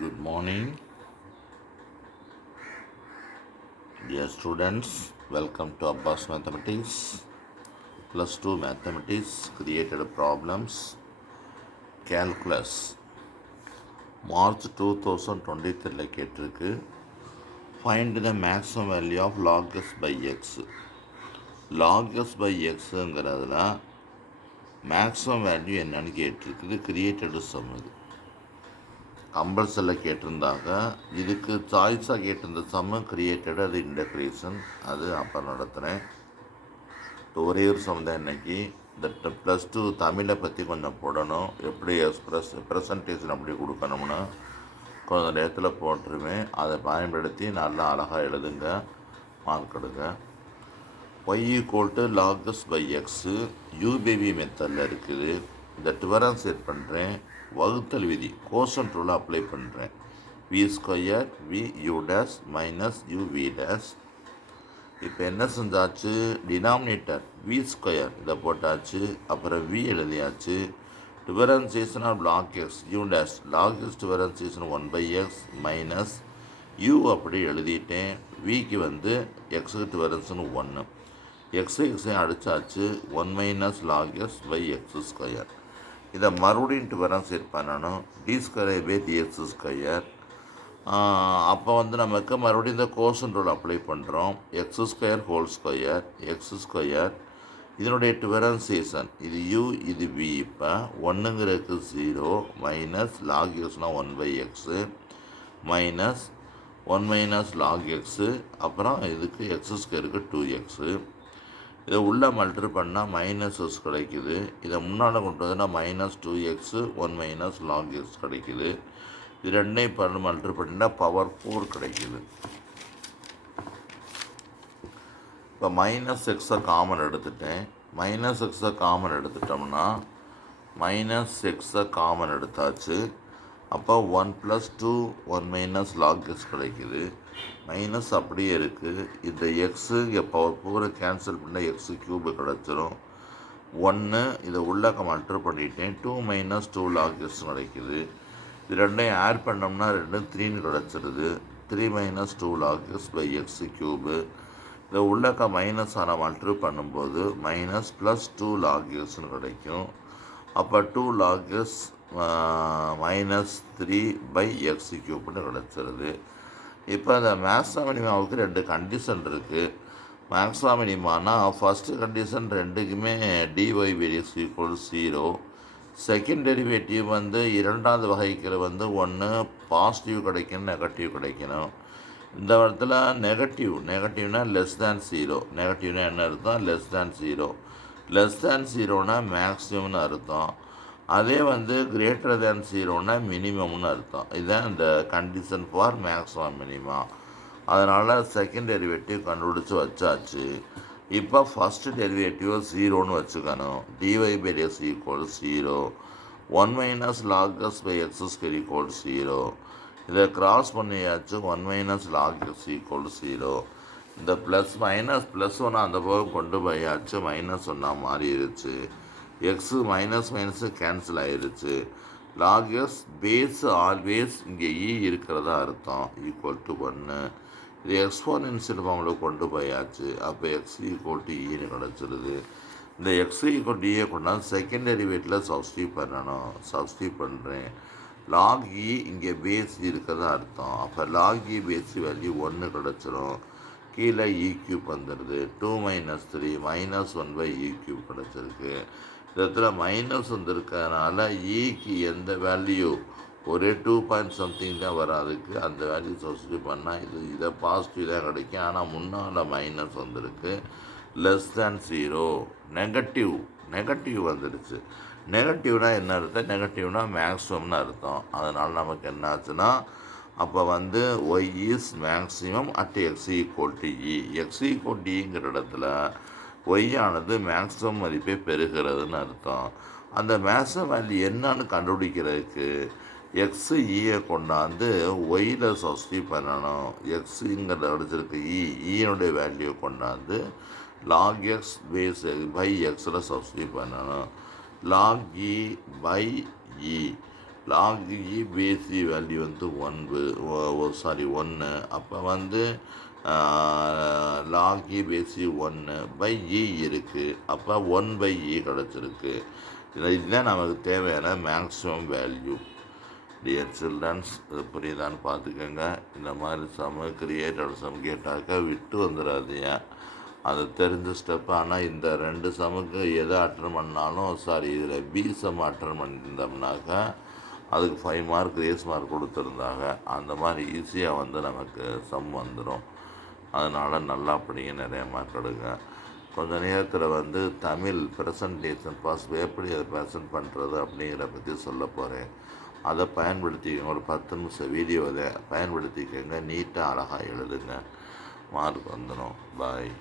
Good morning, dear students. Welcome to Abbas Mathematics. Plus 2 Mathematics Created Problems Calculus March 2023 கேட்டிருக்கு. Find the maximum value of log s by x. Log s by xங்கிறதுல maximum value என்னன்னு கேட்டிருக்குது. கிரியேட்டடு some இது கம்பல்சரியில் கேட்டிருந்தாங்க. இதுக்கு சாய்ஸாக கேட்டிருந்த சம்மு கிரியேட்டடு, அது integration, அது அப்புறம் நடத்துகிறேன். ஒரே ஒரு சம் தான் இன்றைக்கி. இந்த ப்ளஸ் டூ தமிழை பற்றி கொஞ்சம் போடணும், எப்படி ப்ரெசன்டேஷன் அப்படி கொடுக்கணும்னு கொஞ்சம் நேரத்தில் போட்டுருவேன். அதை பயன்படுத்தி நல்லா அழகாக எழுதுங்க, மார்க் எடுங்க. Y equal log s by x யூபேபி மெத்தடில் இருக்குது. இந்த டிஃபரன்ஷியேட் பண்ணுறேன், வகுத்தல் விதி கோஷன்ட் ரூலை அப்ளை பண்ணுறேன். V square v u dash minus u v dash. இப்போ என்ன செஞ்சாச்சு, டினாமினேட்டர் வி ஸ்கொயர் இதை போட்டாச்சு, அப்புறம் வி எழுதியாச்சு. Differentiation of log x u dash log x differentiation 1/x minus u அப்படி எழுதிட்டேன். விக்கு வந்து எக்ஸுக்கு டிஃபரன்ஸ்னு 1, எக்ஸையும் அடித்தாச்சு. 1 - log s by x square. இதை மறுபடியும் டிஃபரன்ஷியேட் பண்ணணும். D square by dx square. அப்போ வந்து நமக்கு மறுபடியும் இந்த கோஷன் ரூல் அப்ளை பண்ணுறோம். X square whole square x square. இதனுடைய டிஃபரன்சியேஷன் இது u இது v. இப்போ 1ங்கிறதுக்கு 0 மைனஸ் லாக் எக்ஸ்னால் 1/x மைனஸ் 1 - log x. அப்புறம் இதுக்கு எக்ஸ் ஸ்கொயருக்கு 2x. இதை உள்ளே மல்ட்ரு பண்ணால் -s கிடைக்குது. இதை முன்னால் கொண்டு வந்தோன்னா -2x 1 - log x கிடைக்குது. இது ரெண்டையும் பண்ண மல்ட்ரு பண்ணினா பவர் 4 கிடைக்குது. இப்போ -x காமன் எடுத்துட்டேன். -x காமன் எடுத்துட்டோம்னா -x காமன் எடுத்தாச்சு. அப்போ 1 + 2 1 - log x கிடைக்குது. மைனஸ் அப்படியே இருக்குது. இந்த எக்ஸு இங்கே பவர் பூரா கேன்சல் பண்ணால் எக்ஸு க்யூபு கிடச்சிரும். 1 இதை உள்ளக்க மல்ட்ரு பண்ணிட்டேன். 2 - 2 log x கிடைக்குது. இது ரெண்டையும் ஆட் பண்ணோம்னா 2 3 கிடச்சிருது. 3 - 2 log x by x cube. இதை உள்ளக்க மைனஸ் ஆன மல்ட்ரு பண்ணும்போது -+2 log xன்னு கிடைக்கும். அப்போ 2 log x -3/x க்யூப்னு கிடச்சிருது. இப்போ அந்த மேக்ஸிமம் மினிமாவுக்கு 2 கண்டிஷன் இருக்குது. மேக்ஸிமம் மினிமானா ஃபஸ்ட்டு கண்டிஷன் ரெண்டுக்குமே dy/dx = 0. செகண்ட் டெரிவேட்டிவ் வந்து இரண்டாவது வகைக்கில் வந்து ஒன்று பாசிட்டிவ் கிடைக்கணும், நெகட்டிவ் கிடைக்கணும். இந்த இடத்துல நெகட்டிவ்னா <0. நெகட்டிவ்னா என்ன அர்த்தம், <0. <0னா மேக்ஸிமம்னு அர்த்தம். அதே வந்து <0 மினிமம்னு அர்த்தம். இதுதான் இந்த கண்டிஷன் ஃபார் மேக்ஸிமம் மினிமா. அதனால் செகண்ட் டெரிவேட்டிவ் கண்டுபிடிச்சி வச்சாச்சு. இப்போ ஃபஸ்ட்டு டெரிவேட்டிவ் 0ன்னு வச்சுக்கணும். dy/dx = 0. 1 - log s by x square = 0. இதை கிராஸ் பண்ணியாச்சு. 1 - log x = 0. இந்த +1 அந்த பக்கம் கொண்டு போயாச்சு. -1 மாறிடுச்சு. எக்ஸு மைனஸ் கேன்சல் ஆயிடுச்சு. லாக் எஸ் பேஸ் ஆல்வேஸ் இங்கே இருக்கிறதா அர்த்தம் =1. இது எக்ஸ்போனன்ஷியல் ஃபார்மில் கொண்டு போயாச்சு. அப்போ x =e கிடச்சிருது. இந்த x =e கொண்டாந்து செகண்ட் டெரிவேட்டிவில் சப்ஸ்டியூட் பண்ணணும். சப்ஸ்டியூட் பண்ணுறேன். லாக் இங்கே பேஸ் இருக்கிறதா அர்த்தம். அப்போ லாக் பேஸ் வேல்யூ 1 கிடச்சிரும். கீழே e³ வந்துடுது. 2 - 3 -1/e³ கிடச்சிருக்கு. இடத்துல மைனஸ் வந்திருக்கிறதுனால ஈக்கு எந்த வேல்யூ ஒரே 2 பாயிண்ட் சம்திங் தான் வராதுக்கு. அந்த வேல்யூ சப்ஸ்டியூட் பண்ணால் இதை பாசிட்டிவ் தான் கிடைக்கும். ஆனால் முன்னால் மைனஸ் வந்திருக்கு. <0. நெகட்டிவ் வந்துடுச்சு. நெகட்டிவ்னா என்ன அர்த்தம், நெகட்டிவ்னா மேக்ஸிமம்னு அர்த்தம். அதனால் நமக்கு என்ன ஆச்சுன்னா அப்போ வந்து y is maximum at x = e. x = eங்கிற இடத்துல y ஆனது மேக்ஸிமம் மதிப்பை பெறுகிறதுன்னு அர்த்தம். அந்த மேக்ஸிமம் வேல்யூ என்னன்னு கண்டுபிடிக்கிறதுக்கு எக்ஸு ஈயை கொண்டாந்து ஒயில் சப்ஸ்டியூட் பண்ணணும். எக்ஸுங்கிறத அடிச்சிருக்கு ஈனுடைய வேல்யூ கொண்டாந்து லாக் எக்ஸ் பை எக்ஸில் சப்ஸ்டியூட் பண்ணணும். Log e by e log e பேசி வேல்யூ வந்து 1. அப்போ வந்து லாக் இ பேசி 1/e இருக்குது. அப்போ 1/e கிடச்சிருக்கு. இதுதான் நமக்கு தேவையான மேக்ஸிமம் வேல்யூ. டியர் சில்ட்ரன்ஸ், இது புரியுதான்னு பார்த்துக்கோங்க. இந்த மாதிரி சம கிரியேட்டட் சம் கேட்டாக்கா விட்டு வந்துடாதீங்க. அது தெரிஞ்ச ஸ்டெப்பு. ஆனால் இந்த 2 சமுக்கு எதை அட்டன் பண்ணாலும் இதில் பி சம் அட்டன் பண்ணியிருந்தோம்னாக்கா அதுக்கு 5 மார்க் கிரேஸ் மார்க் கொடுத்துருந்தாங்க. அந்த மாதிரி ஈஸியாக வந்து நமக்கு சம் வந்துடும். அதனால் நல்லா படிங்க, நிறைய மார்க் எடுங்க. கொஞ்சம் நேரத்தில் வந்து தமிழ் ப்ரெசன்டேஷன் எப்படி அதை ப்ரெசன்ட் பண்ணுறது அப்படிங்கிற பற்றி சொல்ல போகிறேன். அதை பயன்படுத்திக்கங்க. ஒரு 10 நிமிஷம் வீடியோ அதை பயன்படுத்திக்கங்க. நீட்டாக அழகாக எழுதுங்க, மார்க் வந்துடும். பாய்.